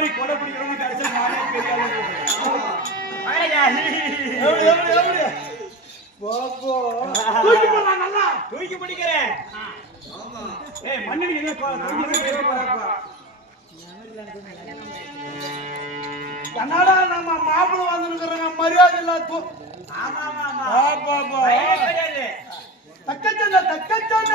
மாதிரி கொலை பிடிக்கிறவங்க கிடைச்சா நானே பெரிய நல்லா தூக்கி பிடிக்கிறேன் ஏய் மண்ணில் என்ன என்னடா நம்ம மாப்பிள்ள மரியாதை தக்கச்சந்த தக்கச்சந்த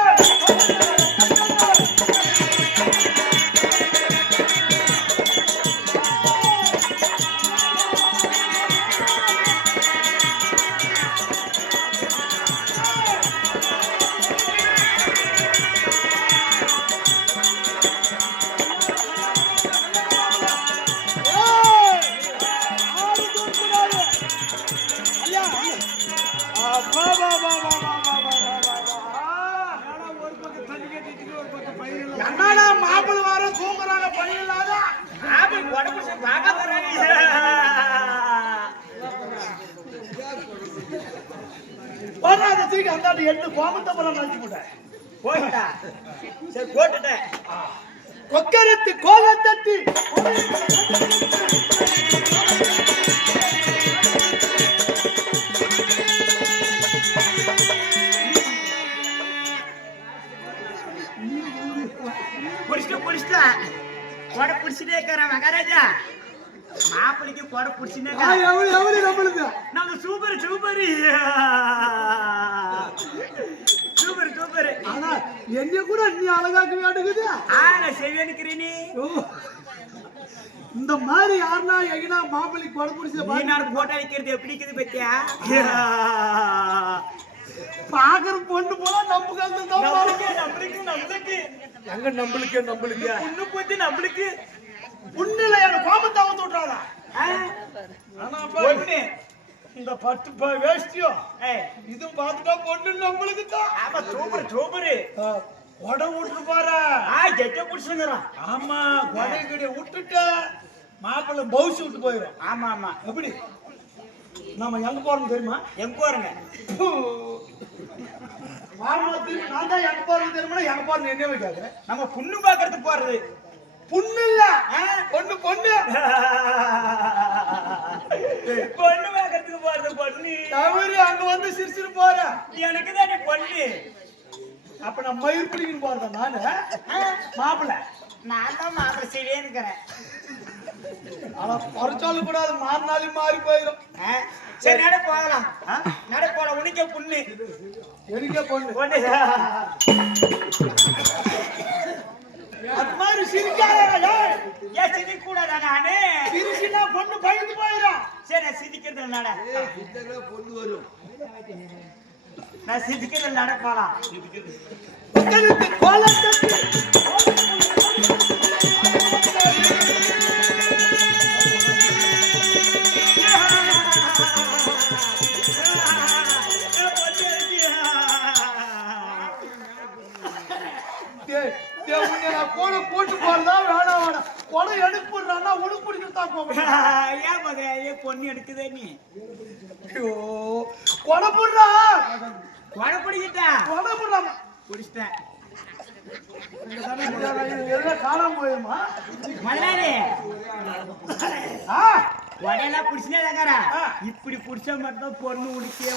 வராத தூக்கி அந்தாண்டு எட்டு கோமத்த பழம் நினைச்சு போட்டேன். போயிட்டா? சரி போட்டுட்டேன். கொக்கரத்து கோலத்தத்து பிடிச்சிட்டு பிடிச்சிட்டா. கொடை பிடிச்சிட்டே இருக்கிறேன் மகாராஜா. கொடை நம்மளுக்கு? நம்ம சூப்பர் சூப்பர் சூப்பர் சூப்பர் ஆனா என்ன கூட நீ அழகாக்க வேண்டுக்குது ஆ நான் செவியனுக்கிறேன். இந்த மாதிரி யாருன்னா எங்கனா மாப்பிள்ளைக்கு கொடை பிடிச்ச நீ நான் போட்டோ வைக்கிறது எப்படி இருக்குது பத்தியா? பாக்குற பொண்ணு போல நமக்கு நம்மளுக்கு நம்மளுக்கு நம்மளுக்கு. எங்க நம்மளுக்கே நம்மளுக்கு? பொண்ணு போச்சு நம்மளுக்கு. புண்ணில எனக்கு கோபத்தை? ஆனா பொண்ணு இந்த பட்டு ப- வேஷ்டியோ இதுவும் பார்த்துட்டா பொண்ணு நம்மளுக்கு தான் ஆமா சூப்பர் சூப்பர் கொடை விட்டு பாரு. ஆ கெட்ட பிடிச்சுங்கிறான் ஆமா கொடை கிட்ட விட்டுட்ட மாப்பிள்ளை பவுசி விட்டு போயிடும் ஆமா ஆமா. எப்படி? நாம எங்க போறோம் தெரியுமா? எங்க போறங்க? நான் தான் எங்க போறது தெரியுமா எங்க போறது என்ன வைக்காது நம்ம புண்ணு பாக்குறதுக்கு போறது. புண்ணு இல்ல? பொண்ணு பொண்ணு. பொண்ணு பாக்குறதுக்கு போறது பொண்ணு. தவறு அங்க வந்து சிரிச்சிட்டு போற. எனக்கு தான் நீ பொண்ணு. அப்ப நான் மயிர் பிடிக்கணும் போறதா நானு? மாப்பிள்ளை நான் தான் மாத்திரை செய்வேன்னுக்கிறேன் ஆனா குறைச்சாலும் கூடாது மாறினாலும் மாறி போயிடும்? சரி நட போகலாம். நட போலாம் உனக்கே புண்ணு. எனக்கே பொண்ணு. பொண்ணு. சிரிக்கிறேன்டா நானு. பொண்ணு பயந்து போயிடும். சரி நான் சிரிக்கிறதுல நட. பொண்ணு வரும். நான் சிரிக்கிறதுல நடக்கலாம் போன போட்டு போறதா வேணாம் வேணாம் படம் எடுப்புறானா உடுப்புடிச்சு ஏன் மகா பொண்ணு எடுக்குதே நீ? ஐயோ கொலை புடுறா. கொலை பிடிக்கிட்டா? கொலை பிடிச்சிட்டேன். காலம் போயுமா மல்லாடி உடையெல்லாம் பிடிச்சினே இப்படி பிடிச்சா மட்டும் பொண்ணு உடிக்கே